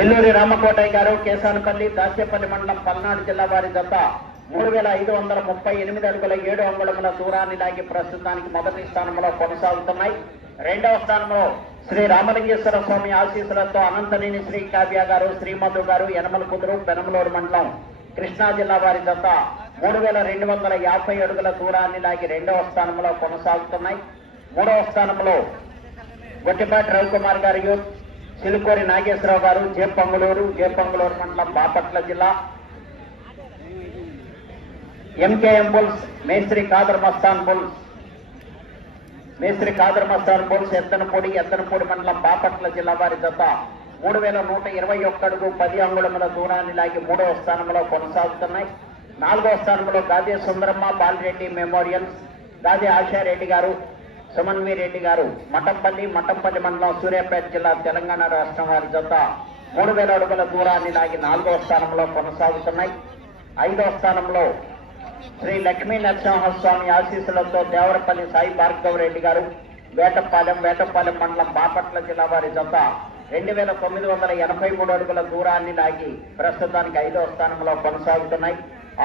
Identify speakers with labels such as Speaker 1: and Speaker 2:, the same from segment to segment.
Speaker 1: నెల్లూరి రామకోటయ్య గారు కేశానపల్లి దాచేపల్లి మండలం పల్నాడు జిల్లా వారి జత మూడు వేల ఐదు వందల ముప్పై ఎనిమిది అడుగుల ఏడు అంగుళముల దూరాన్ని లాగి ప్రస్తుతానికి మొదటి స్థానంలో కొనసాగుతున్నాయి. రెండవ స్థానంలో శ్రీ రామలింగేశ్వర స్వామి ఆశీస్సులతో అనంతనేని శ్రీ కావ్య గారు శ్రీమధు గారు యనమల కుదురు పెనమలూరు మండలం కృష్ణా జిల్లా వారి జత మూడు వేల రెండు వందల యాభై అడుగుల దూరాన్ని లాగి రెండవ స్థానంలో కొనసాగుతున్నాయి. మూడవ స్థానంలో గొట్టిపాటి రవికుమార్ గారు యూత్ సిలుకోరి నాగేశ్వరరావు గారు జేపంగులూరు జేపంగులూరు మండలం బాపట్ల జిల్లా. ఎంకేఎం బుల్స్ మేస్త్రి కాదర్ మస్తాన్ బుల్స్. మేస్త్రి కాదర్ మస్తాన్ బుల్స్ ఎత్తనపూడి ఎత్తనపూడి మండలం బాపట్ల జిల్లా వారి జత. మూడు వేల నూట ఇరవై ఒక్క అడుగు పది అంగుళముల దూరాన్ని లాగి మూడవ స్థానంలో కొనసాగుతున్నాయి. నాలుగవ స్థానంలో గాదే సుందరమ్మ బాలిరెడ్డి మెమోరియల్స్. గాదే ఆశారెడ్డి గారు సుమన్వి రెడ్డి గారు మఠంపల్లి మఠంపల్లి మండలం సూర్యాపేట జిల్లా తెలంగాణ రాష్ట్రం వారి జత మూడు వేల అడుగుల దూరాన్ని లాగి నాలుగవ స్థానంలో కొనసాగుతున్నాయి. ఐదో స్థానంలో శ్రీ లక్ష్మీ నరసింహస్వామి ఆశీస్సులతో దేవరపల్లి సాయి భార్గవ రెడ్డి గారు వేటపాలెం వేటపాలెం మండలం బాపట్ల జిల్లా వారి జత రెండు వేల తొమ్మిది వందల ఎనభై మూడు అడుగుల దూరాన్ని లాగి ప్రస్తుతానికి ఐదో స్థానంలో కొనసాగుతున్నాయి.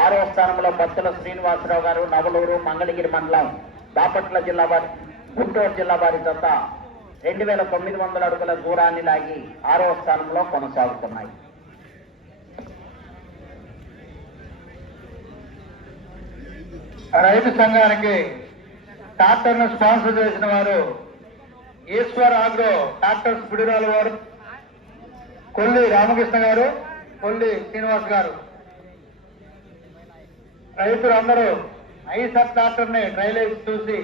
Speaker 1: ఆరో స్థానంలో బత్తుల శ్రీనివాసరావు గారు నవలూరు మంగళగిరి మండలం బాపట్ల జిల్లా వారి గుంటూరు జిల్లా వారి జత రెండు వేల తొమ్మిది వందల అడుగుల దూరాన్ని లాగి ఆరవ స్థానంలో కొనసాగుతున్నాయి.
Speaker 2: రైతు సంఘానికి ట్రాక్టర్ను స్పాన్సర్ చేసిన వారు ఈశ్వర్ ఆగ్రో ట్రాక్టర్స్ పిడిరాల వారు కొల్లి రామకృష్ణ గారు కొల్లి శ్రీనివాస్ గారు. రైతులందరూ ఐసర్ ట్రాక్టర్ని ట్రైలేజ్ చూసి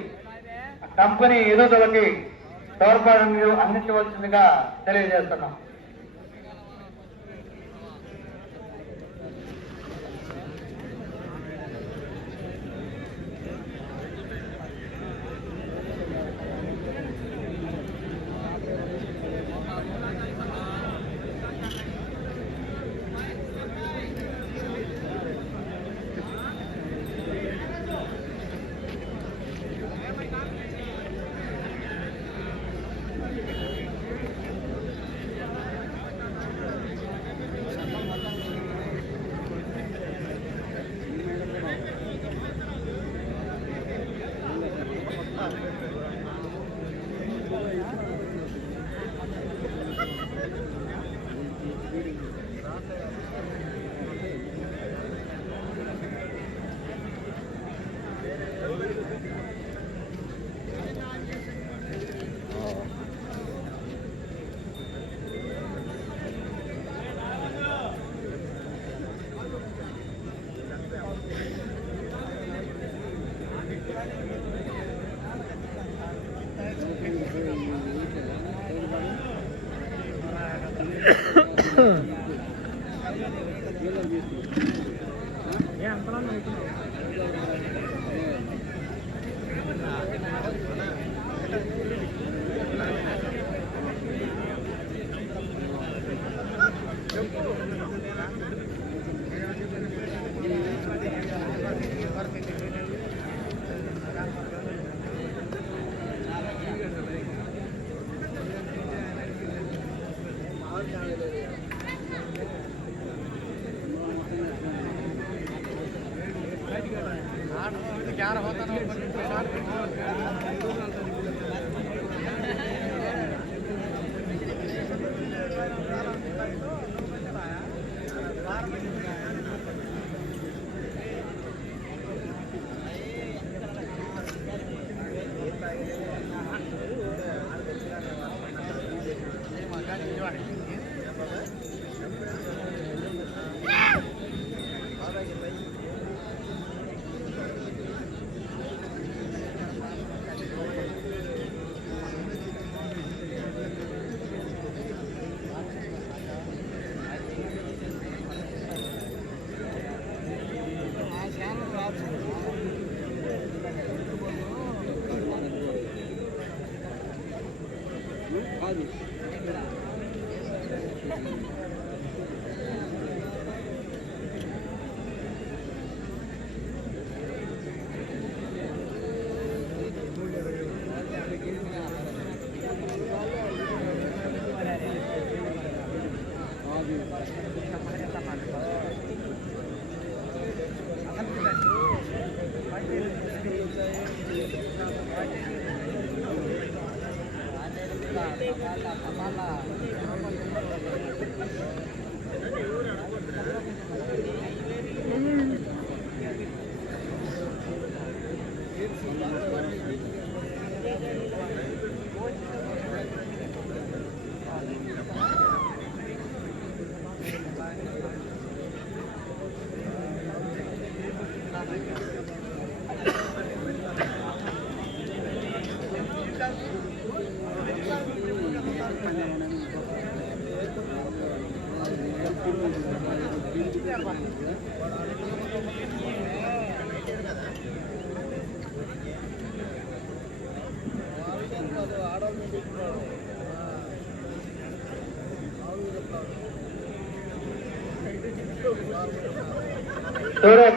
Speaker 2: కంపెనీ ఎదుగుదలకి తోడ్పాటు అందించవలసిందిగా తెలియజేస్తున్నాం. Thank you.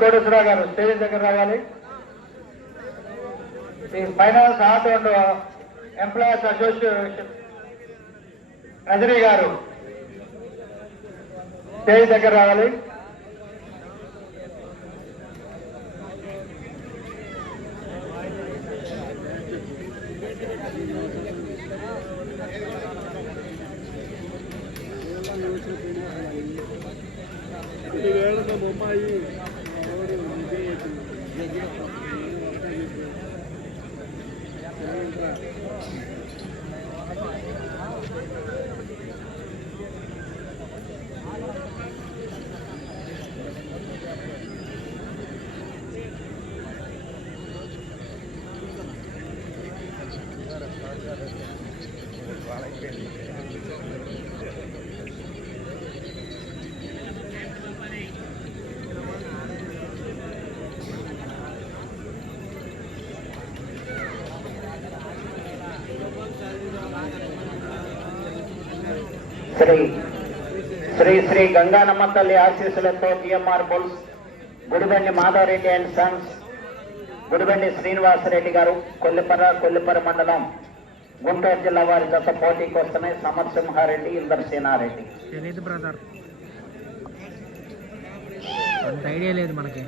Speaker 2: కోటేశ్వరరావు గారు స్టేజ్ దగ్గర రావాలి. ఈ finance art and employers association treasury గారు స్టేజ్ దగ్గర రావాలి. బొమ్మాయి.
Speaker 1: శ్రీ శ్రీ శ్రీ గంగానమ్మ తల్లి ఆశీస్సులతో TMR bulls Gudibandi Madhava Reddy and sons Gudibandi Srinivasa Reddy గారు కొల్లిపర కొల్లిపర మండలం గుంటూరు జిల్లా వారి జత పోటీకి వస్తున్నాయి సమర్సింహారెడ్డి ఇందర్సేనారెడ్డి.
Speaker 3: తెలీదు బ్రదర్. అంత ఐడియా లేదు మనకి.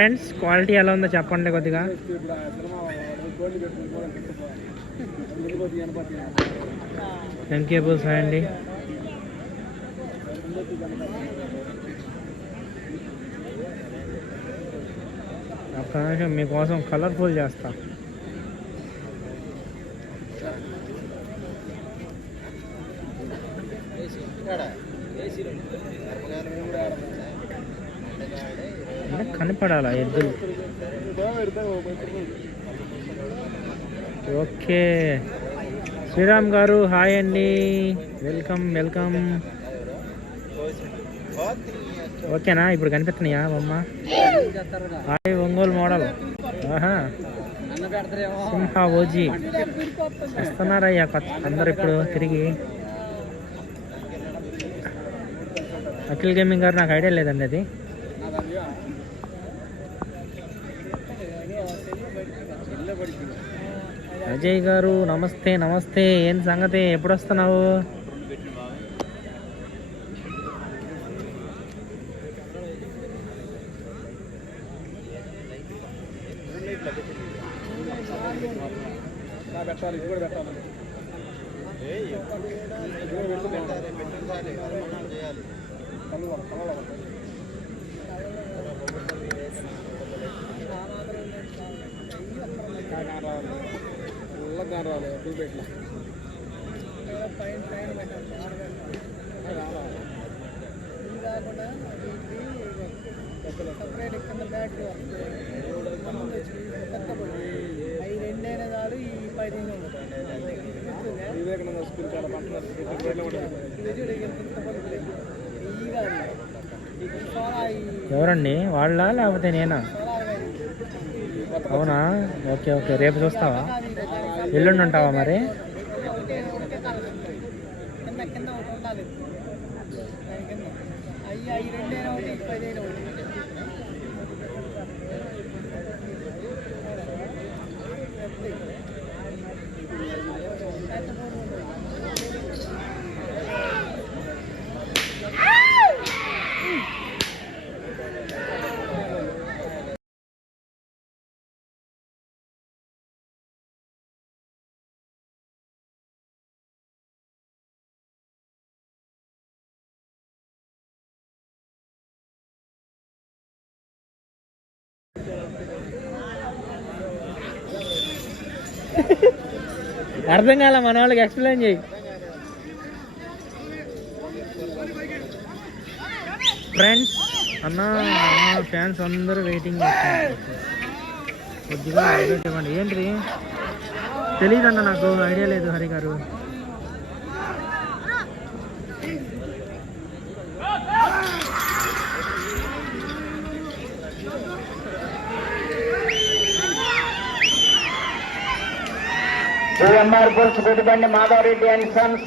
Speaker 3: ఫ్రెండ్స్ క్వాలిటీ ఎలా ఉందో చెప్పండి కొద్దిగా. ఎంకేబుల్స్ అండి. ఒక్క నిమిషం మీకోసం కలర్ఫుల్ చేస్తా. పడాలా ఎద్దులు? ఓకే. శ్రీరామ్ గారు హాయ్ అండి. Welcome welcome. ఓకేనా? ఇప్పుడు కనిపిస్తున్నాయా బొమ్మ? Hi Ongole model. ఆహా. సింహ ఓజీ. వస్తున్నారయ్యా కొత్త అందరు ఇప్పుడు తిరిగి. అఖిల్ గేమింగ్ గారు నాకు ఐడియా లేదండి అది. అజయ్ గారు నమస్తే నమస్తే ఏం సంగతి? ఎప్పుడు వస్తున్నావు
Speaker 4: పదిహేను వివేకానంద స్కూల్ పంటున్నారు
Speaker 3: ఎవరండి? వాళ్ళ లేకపోతే నేనా? అవునా? Okay okay. రేపు చూస్తావా? ఎల్లుండి ఉంటావా మరి?
Speaker 4: ఒకటే ఒకటే కింద కింద ఒకటి ఉండాలి. దాని కింద. అవి అవి రెండైనా ఒకటి? పదిహేను ఒకటి?
Speaker 3: అర్థం కాల మన వాళ్ళకి ఎక్స్ప్లెయిన్ చేయి. ఫ్రెండ్స్ అన్న ఫ్యాన్స్ అందరూ వెయిటింగ్ కొద్దిగా ఇవ్వండి ఏంటి తెలియదన్న నాకు ఐడియా లేదు హరి గారు
Speaker 1: CMR bulls Gudibandi Madhavareddy and sons.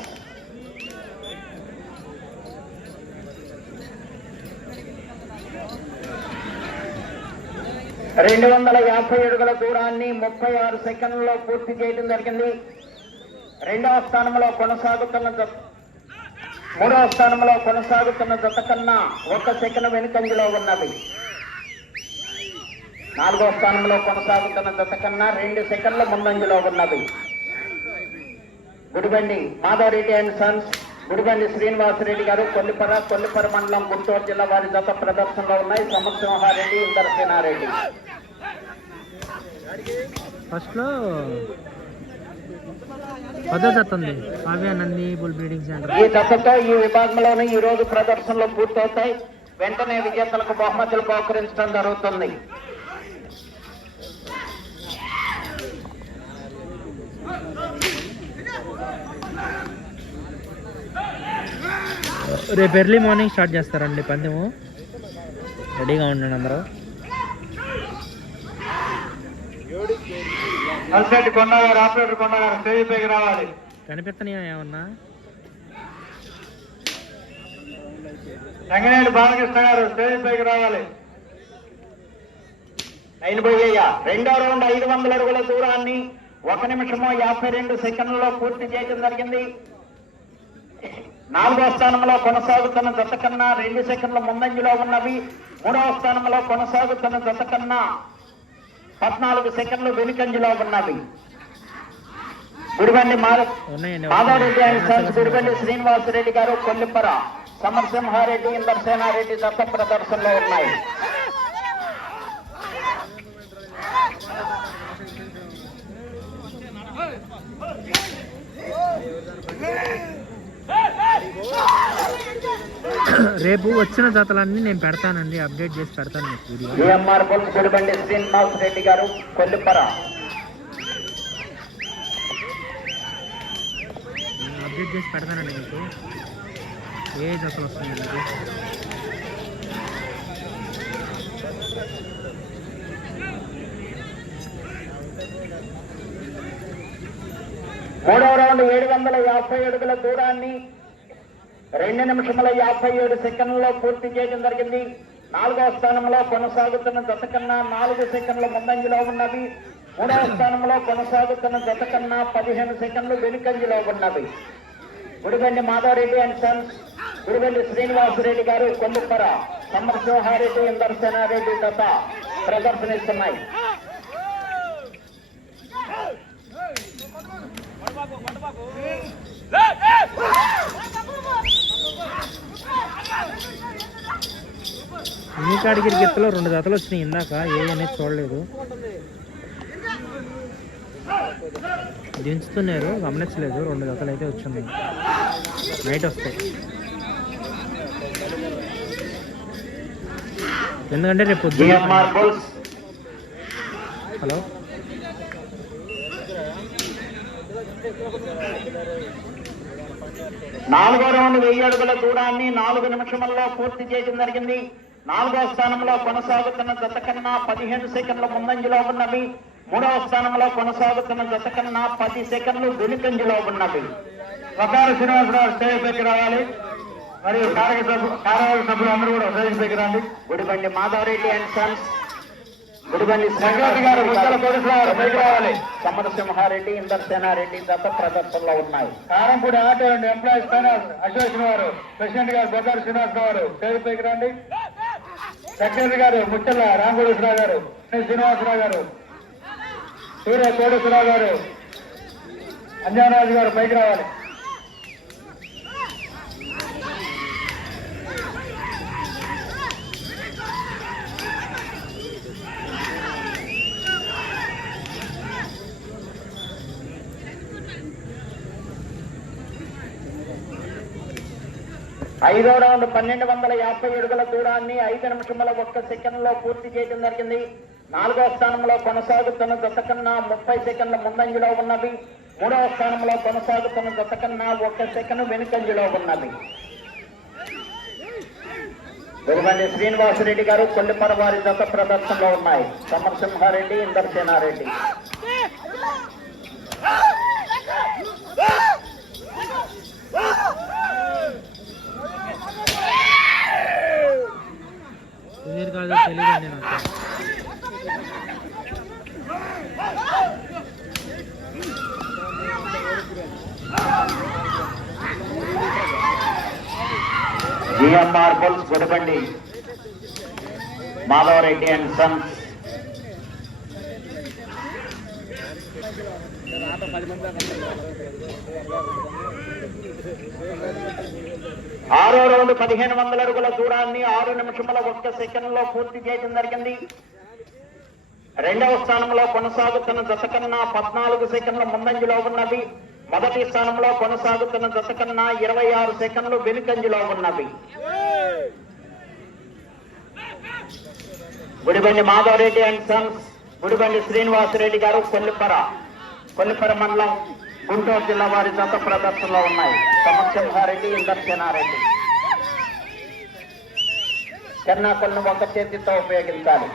Speaker 1: రెండు వందల యాభై అడుగుల దూరాన్ని ముప్పై ఆరు సెకండ్లలో పూర్తి చేయడం జరిగింది. రెండవ స్థానంలో కొనసాగుతున్న మూడవ స్థానంలో కొనసాగుతున్న జత కన్నా ఒక సెకండ్ వెనుకంజలో ఉన్నది. నాలుగో స్థానంలో కొనసాగుతున్న జత కన్నా రెండు సెకండ్ల ముందంజలో ఉన్నది. గుడిబండి మాధవరెడ్డి అండ్ సన్స్ గుడిబండి శ్రీనివాసరెడ్డి గారు కొల్లిపర కొల్లిపర మండలం గుంటూరు జిల్లా వారి జత ప్రదర్శనలో ఉన్నాయి. సమసింహారెడ్డి ఇందర్సేనారెడ్డి.
Speaker 3: ఫస్ట్లో పదో జత ఉంది Kavya Nandi bull breeding centre.
Speaker 1: ఈ జతతో ఈ విభాగంలోనే ఈ రోజు ప్రదర్శనలు పూర్తవుతాయి. వెంటనే విజేతలకు బహుమతులు బహుకరించడం జరుగుతుంది.
Speaker 3: రేపు ఎర్లీ మార్నింగ్ స్టార్ట్ చేస్తారండి పందెము. రెడీగా ఉండండి అందరూ. కనిపిస్తున్నాయా ఏమన్నా?
Speaker 2: రంగనేని బాలకృష్ణ గారు స్టేజ్ పైకి రావాలి.
Speaker 1: అయినబోయ్య రెండో రౌండ్ ఐదు వందల అడుగుల దూరాన్ని ఒక నిమిషము యాభై రెండు సెకండ్లలో పూర్తి చేయడం జరిగింది. నాలుగో స్థానంలో కొనసాగుతున్న జత కన్నా రెండు సెకండ్ల ముందంజలో ఉన్నవి. మూడవ స్థానంలో కొనసాగుతున్న జత కన్నా పద్నాలుగు సెకండ్లు వెనుకంజలో ఉన్నవి. గుడిబండి మాధవరెడ్డి అండ్ సన్స్ గుడిబండి శ్రీనివాసరెడ్డి గారు కొల్లిపర సమరసింహారెడ్డి ఇందర్సేనారెడ్డి దత్త ప్రదర్శనలో ఉన్నాయి.
Speaker 3: రేపు వచ్చిన జతలన్నీ నేను పెడతానండి అప్డేట్ చేసి పెడతాను మీకు వీడియో.
Speaker 1: గుడిబండి శ్రీనివాసరెడ్డి గారు కొల్లిపర.
Speaker 3: అప్డేట్ చేసి పెడతానండి మీకు. ఏ జతలు వస్తుంది మీకు
Speaker 1: మూడవ రౌండ్ ఏడు వందల యాభై అడుగుల దూరాన్ని రెండు నిమిషముల యాభై ఏడు సెకండ్లలో పూర్తి చేయడం జరిగింది నాలుగవ స్థానంలో కొనసాగుతున్న జత కన్నా నాలుగు సెకండ్ల ముందంజలో ఉన్నవి మూడవ స్థానంలో కొనసాగుతున్న జత కన్నా పదిహేను సెకండ్లు వెనుకంజలో ఉన్నవి గుడిబండి మాధవరెడ్డి అండ్ సన్స్ గుడిబండి శ్రీనివాసరెడ్డి గారు కొల్లుపర సమరసింహారెడ్డి ఇందర్సేనారెడ్డి దత ప్రదర్శనిస్తున్నాయి
Speaker 3: ఎన్నికాడిగిరి గిత్తలో రెండు జతలు వచ్చినాయి ఇందాక ఏ అనేది చూడలేదు. దించుతున్నారు గమనించలేదు రెండు జతలు అయితే వచ్చినాయి. నైట్ వస్తాయి. ఎందుకంటే రేపు హలో
Speaker 1: నాలుగో రౌండ్ వెయ్యి అడుగుల దూరాన్ని నాలుగు నిమిషముల్లో పూర్తి చేయడం జరిగింది. నాలుగో స్థానంలో కొనసాగుతున్న జత కన్నా పదిహేను సెకండ్ల ముందంజలో ఉన్నవి. మూడవ స్థానంలో కొనసాగుతున్న జత కన్నా పది సెకండ్లు వెనుకంజలో ఉన్నవి.
Speaker 2: కొత్తార శ్రీనివాసరావు స్టేజ్ పైకి రావాలి. మరియు కార్యవర్గ సభ్యులు అందరూ కూడా స్టేజ్ పైకి రండి.
Speaker 1: Gudibandi Madhavareddy and sons. Gudibandi
Speaker 2: secretary గారు ముద్దల కోటేశ్వరరావు పైకి రావాలి.
Speaker 1: సమరసింహారెడ్డి ఇందర్సేనారెడ్డి జత ప్రదర్శనలో ఉన్నాయి.
Speaker 2: Karampudi auto and employees finance association వారు ప్రెసిడెంట్ గారు బొద్దారు శ్రీనివాసరావు గారు పైకి రండి. సెక్రటరీ గారు ముచ్చల రామకోటేశ్వరరావు గారు. శ్రీనివాసరావు గారు. సూర్య కోటేశ్వరరావు గారు. అంజనరాజు గారు పైకి రావాలి.
Speaker 1: ఐదో రౌండ్ పన్నెండు వందల యాభై అడుగుల దూరాన్ని ఐదు నిమిషముల ఒక్క సెకండ్లో పూర్తి చేయడం జరిగింది నాలుగో స్థానంలో కొనసాగుతున్న జత కన్నా ముప్పై సెకండ్ల ముందంజలో ఉన్నవి మూడవ స్థానంలో కొనసాగుతున్న జత కన్నా ఒక్క సెకండ్ వెనుకంజలో ఉన్నవి వెలుగండి శ్రీనివాసరెడ్డి గారు కొల్లిపర వారి జత ప్రదర్శనలో ఉన్నాయి సమరసింహారెడ్డి ఇందర్సేనారెడ్డి
Speaker 3: జూనియర్ కాదు తెలియదండి నాకు.
Speaker 1: GMR bulls Gudibandi Madhavareddy and sons. పది మంది ఆరో రౌండ్ పదిహేను వందల అడుగుల దూరాన్ని ఆరు నిమిషముల ఒక్క సెకండ్లో పూర్తి చేయడం జరిగింది. రెండవ స్థానంలో కొనసాగుతున్న దశ కన్నా పద్నాలుగు సెకండ్ల ముందంజలో ఉన్నవి. మొదటి స్థానంలో కొనసాగుతున్న దశ కన్నా ఇరవై ఆరు సెకండ్లు వెనుకంజలో ఉన్నవి. గుడిబండి మాధవరెడ్డి అండ్ సన్స్ గుడిబండి శ్రీనివాసరెడ్డి గారు కొల్లిపర కొల్లిపర మండలం గుంటూరు జిల్లా వారి జత ప్రదర్శనలో ఉన్నాయి. సమక్షంహారెడ్డి ఇందర్శనారెడ్డి చెన్నాకల్ను ఒక చేతితో ఉపయోగించాలి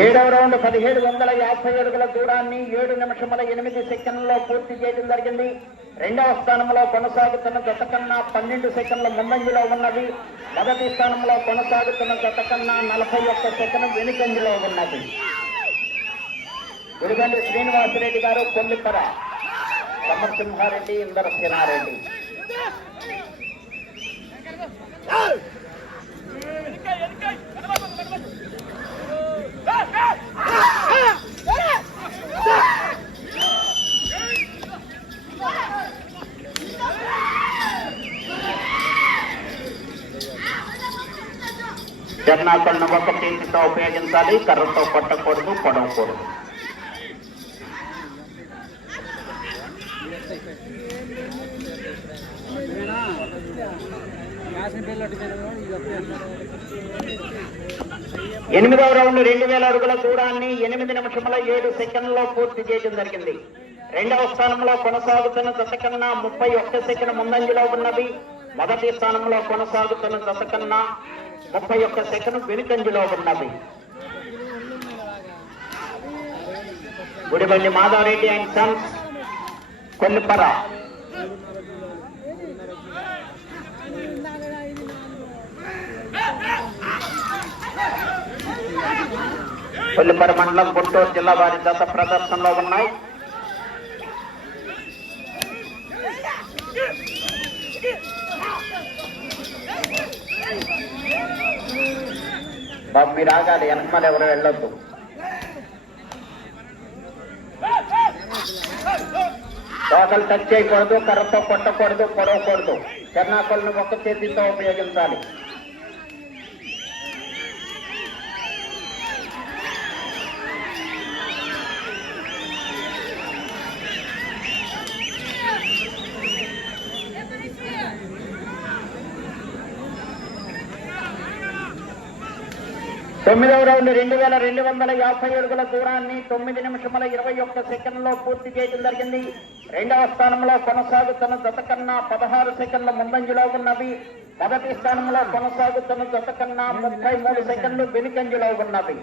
Speaker 1: ఏడవ రౌండ్ పదిహేడు వందల యాభై అడుగుల దూరాన్ని ఏడు నిమిషముల ఎనిమిది సెకండ్లలో పూర్తి చేయడం జరిగింది. రెండవ స్థానంలో కొనసాగుతున్న గత కన్నా పన్నెండు సెకండ్ల ముందంజలో ఉన్నది. మొదటి స్థానంలో కొనసాగుతున్న గత కన్నా నలభై ఒక్క సెకండ్ వెనుకంజలో ఉన్నది. గుడిగండి శ్రీనివాసరెడ్డి గారు కొల్లిపర సమరసింహారెడ్డి ఇందరసింహారెడ్డి. జర్నాకల్ను ఒక చేతితో ఉపయోగించాలి కర్రతో కొట్టకూడదు పొడవకూడదు. ఎనిమిదవ రౌండ్ రెండు వేల అరుగుల దూరాన్ని ఎనిమిది నిమిషముల ఏడు సెకండ్లో పూర్తి చేయడం జరిగింది. రెండవ స్థానంలో కొనసాగుతున్న దశ కన్నా ముప్పై ఒక్క సెకండ్ ముందంజలో ఉన్నవి మొదటి స్థానంలో కొనసాగుతున్న దశ కన్నా ముప్పై ఒక్క సెకండ్ వెనుకంజలో ఉన్నది. Gudibandi Madhavareddy and sons Kollipara. Kollipara మండలం గుంటూరు జిల్లా వారి దశ ప్రదర్శనలో ఉన్నాయి. బాబు మీరు ఆగాలి వెనకమాల ఎవరు వెళ్ళొద్దు. టోకల్ టచ్ చేయకూడదు కర్రతో కొట్టకూడదు పొడవకూడదు. చెన్నాకులను ఒక్క చేతితో ఉపయోగించాలి. తొమ్మిదవ రౌండ్ రెండు వేల రెండు వందల యాభై అడుగుల దూరాన్ని తొమ్మిది నిమిషముల ఇరవై ఒక్క సెకండ్లో పూర్తి చేయడం జరిగింది. రెండవ స్థానంలో కొనసాగుతున్న జత కన్నా పదహారు సెకండ్ల ముందంజలో ఉన్నవి. మొదటి స్థానంలో కొనసాగుతున్న జత కన్నా ముప్పై మూడు సెకండ్లు వెనుకంజలో ఉన్నవి.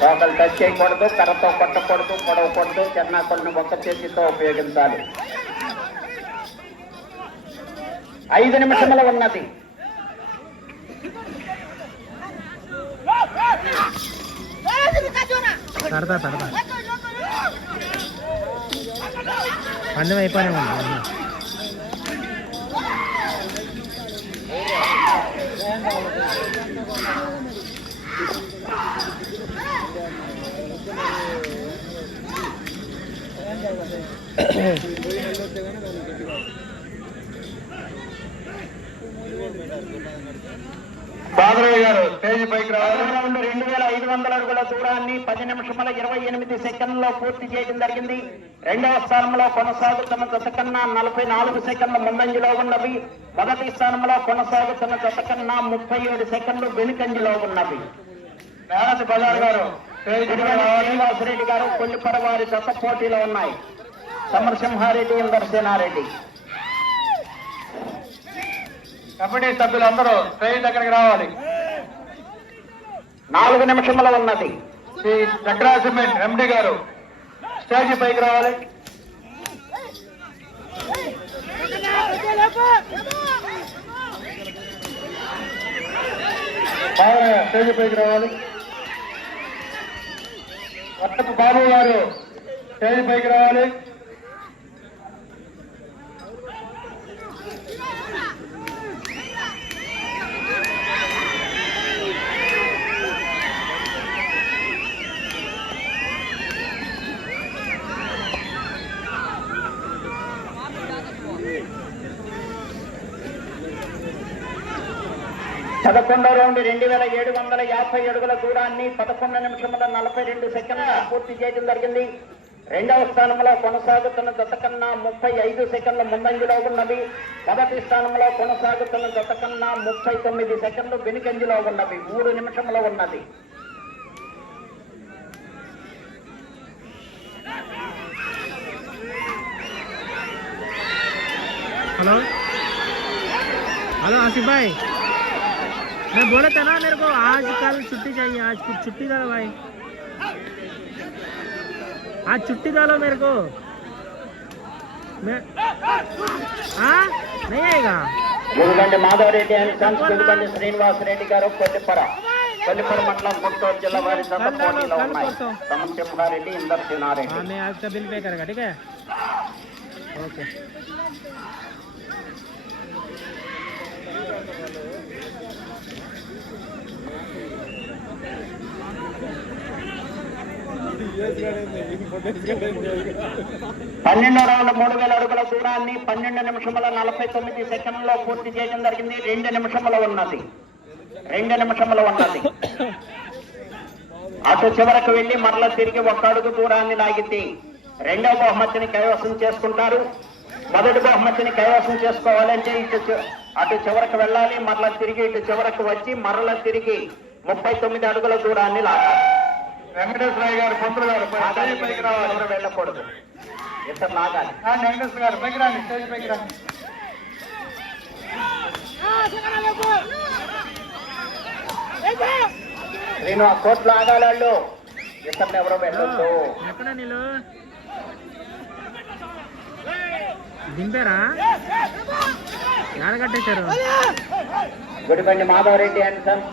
Speaker 1: లోకల్ టచ్ చేయకూడదు కర్రతో కొట్టకూడదు పొడవకూడదు చెన్నాకొలను ఒక్క చేతితో ఉపయోగించాలి. ఐదు నిమిషముల ఉన్నది.
Speaker 3: పెడతా పెడతా పందెం అయిపోయినా ఉంది
Speaker 2: బాదరయ్య గారు స్టేజ్ పైకి రావాలి.
Speaker 1: రౌండ్ రెండు వేల ఐదు వందల అడుగుల దూరాన్ని పది నిమిషముల ఇరవై ఎనిమిది సెకండ్లలో పూర్తి చేయడం జరిగింది. రెండవ స్థానంలో కొనసాగుతున్న జత కన్నా నలభై నాలుగు సెకండ్ల ముందంజలో ఉన్నవి. మొదటి స్థానంలో కొనసాగుతున్న జత కన్నా ముప్పై ఏడు సెకండ్లు వెనుకంజలో ఉన్నవి.
Speaker 2: బజార్ గారు
Speaker 1: శ్రీనివాసరెడ్డి గారు కొల్లిపర వారి జత పోటీలో ఉన్నాయి. సమరసింహారెడ్డి ఇందర్సేనారెడ్డి
Speaker 2: కమిటీ సభ్యులందరూ స్టేజ్ దగ్గరికి రావాలి.
Speaker 1: నాలుగు నిమిషముల ఉన్నది.
Speaker 2: శ్రీ చక్రా సిమెంట్ ఎండి గారు స్టేజ్ పైకి రావాలి. స్టేజ్ పైకి రావాలి. వట్టపు బాబు గారు స్టేజ్ పైకి రావాలి.
Speaker 1: పదకొండో రౌండ్ రెండు వేల ఏడు వందల యాభై అడుగుల దూరాన్ని పదకొండు నిమిషముల నలభై రెండు సెకండ్ల పూర్తి చేయడం జరిగింది. రెండవ స్థానంలో కొనసాగుతున్న జత కన్నా ముప్పై ఐదు సెకండ్ల ముందంజలో ఉన్నవి. మొదటి స్థానంలో కొనసాగుతున్న జత కన్నా ముప్పై తొమ్మిది సెకండ్లు వెనుకంజలో ఉన్నవి. మూడు నిమిషంలో ఉన్నది.
Speaker 3: హలో? హలో ఆసిఫ్ భాయ్. मैं बोला था ना मेरे को आज कल छुट्टी चाहिए आज कुछ छुट्टी डालो भाई आज छुट्टी डालो मेरे को मैं हाँ नहीं आएगा
Speaker 1: గుడిగండి మాధవరెడ్డి అండ్ సన్స్ గుడిగండి శ్రీనివాస్ రెడ్డి గారు కొల్లిపర కొల్లిపర మండలం గుంటూరు జిల్లా వారి జత పోటీలో ఉన్నాయి సమసింహారెడ్డి ఇందర్
Speaker 3: हाँ
Speaker 1: సినారెడ్డి
Speaker 3: मैं आज का बिल पे करेगा ठीक है ओके
Speaker 1: పన్నెండు రౌండ్ మూడు వేల అడుగుల దూరాన్ని పన్నెండు నిమిషముల నలభై తొమ్మిది సెకండ్లో పూర్తి చేయడం జరిగింది. రెండు నిమిషముల ఉన్నది. రెండు నిమిషముల ఉన్నది. అటు చివరకు వెళ్ళి మరల తిరిగి ఒక అడుగు దూరాన్ని లాగితే రెండవ బహుమతిని కైవసం చేసుకుంటారు. మొదటి బహుమతిని కైవసం చేసుకోవాలంటే ఇటు అటు చివరకు వెళ్ళాలి. మరల తిరిగి ఇటు చివరకు వచ్చి మరల తిరిగి ముప్పై తొమ్మిది అడుగుల దూరాన్ని లాగాలి.
Speaker 2: వెంకటేశ్వరయ్య గారు పంతులు గారు స్టేజ్ పైకి రావాలి
Speaker 1: ఎవరు వెళ్ళకూడదు ఇద్దరు లాగాలి
Speaker 2: వెంకటేశ్వర గారు పైకి రండి స్టేజ్ పైకి రండి
Speaker 1: నేను ఆ కోట్లు ఆగాలి వాళ్ళు ఇతరులు ఎవరో వెళ్ళొద్దు
Speaker 3: ఎక్కడ నీళ్ళు దింపారా ఎక్కడ కట్టేశారు
Speaker 1: గుడిబండి మాధవరెడ్డి అండ్ సన్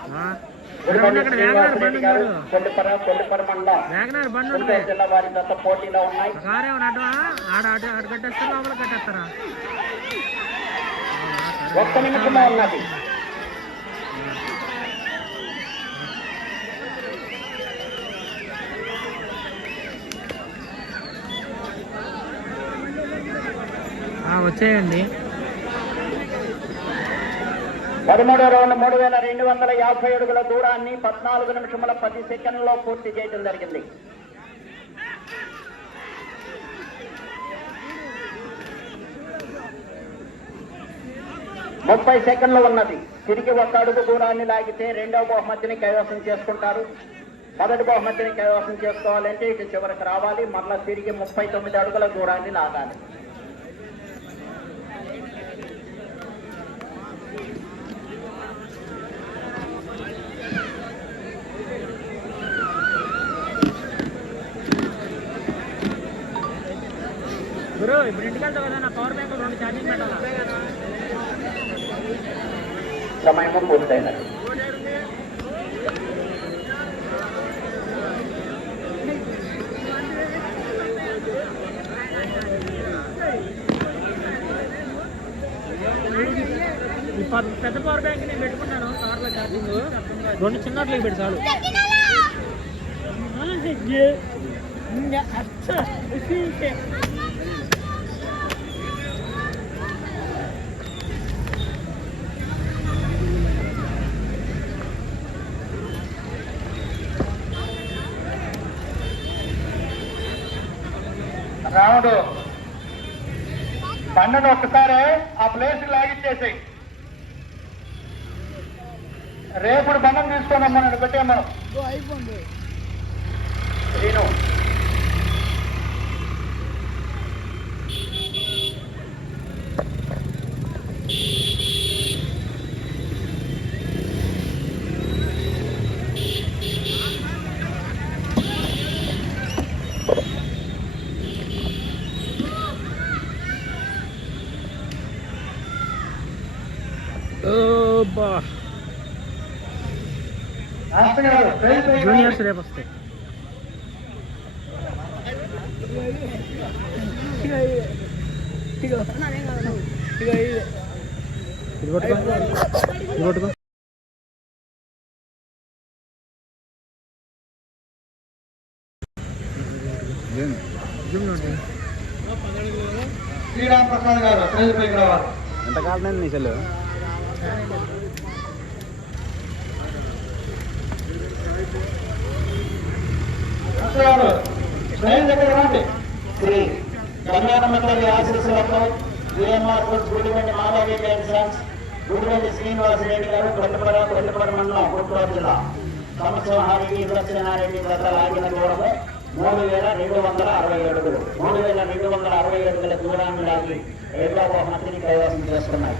Speaker 1: జిల్లా వారి పోటీలో ఉన్నాయి. ఒక్క నిమిషమే ఉన్నది.
Speaker 3: వచ్చేయండి.
Speaker 1: పదమూడో రౌండ్ మూడు వేల రెండు వందల యాభై అడుగుల దూరాన్ని పద్నాలుగు నిమిషముల పది సెకండ్లో పూర్తి చేయడం జరిగింది. ముప్పై సెకండ్లు ఉన్నది. తిరిగి ఒక అడుగు దూరాన్ని లాగితే రెండవ బహుమతిని కైవసం చేసుకుంటారు. మొదటి బహుమతిని కైవసం చేసుకోవాలంటే ఇటు చివరికి రావాలి. మరలా తిరిగి ముప్పై తొమ్మిది అడుగుల దూరాన్ని లాగాలి
Speaker 3: గురు ఇప్పుడు ఇంటికి వెళ్తావు కదా నా పవర్ బ్యాంక్ రెండు ఛార్జింగ్ పెట్టాలా
Speaker 1: సమయం పూర్తయినది
Speaker 3: పెద్ద పవర్ బ్యాంక్ నేను పెట్టుకున్నాను కార్లో ఛార్జింగ్ రెండు చిన్నట్లకి పెట్టి చాలు
Speaker 2: రాముడు. బండను ఒక్కసారి ఆ ప్లేస్ లాగిచ్చేసాయి. రేపుడు బండం తీసుకొని మనం పెట్టాం మనం
Speaker 4: అయిపోయింది
Speaker 1: శ్రీను
Speaker 2: మాస్టర్ గారు ప్రైజ్ పై-
Speaker 3: జూనియర్స్ రేపు వస్తాయి
Speaker 4: ఇదిగో ఇగో ఇది
Speaker 3: ఇది
Speaker 2: శ్రీరామ్ ప్రసాద్ గారు రావాలి
Speaker 5: ఎంతకాలం నీ
Speaker 2: ప్రైజ్ దగ్గర రండి
Speaker 1: శ్రీ కళ్యాణ మండలి ఆశీస్సులతో VMR foods Gudivendi Madhavi sons Gudivendi Srinivasa Reddy గారు కొల్లపడ కొల్లపడ మండలం గుంటూరు జిల్లా. సంవత్సరానికి సత్యనారాయణ గత ఆగిన దూరము మూడు వేల రెండు వందల అరవై అడుగులు మూడు వేల రెండు వందల అరవై అడుగుల దూరాన్ని లాగి రెండవ మంత్రిని కైవసం చేసుకున్నాయి.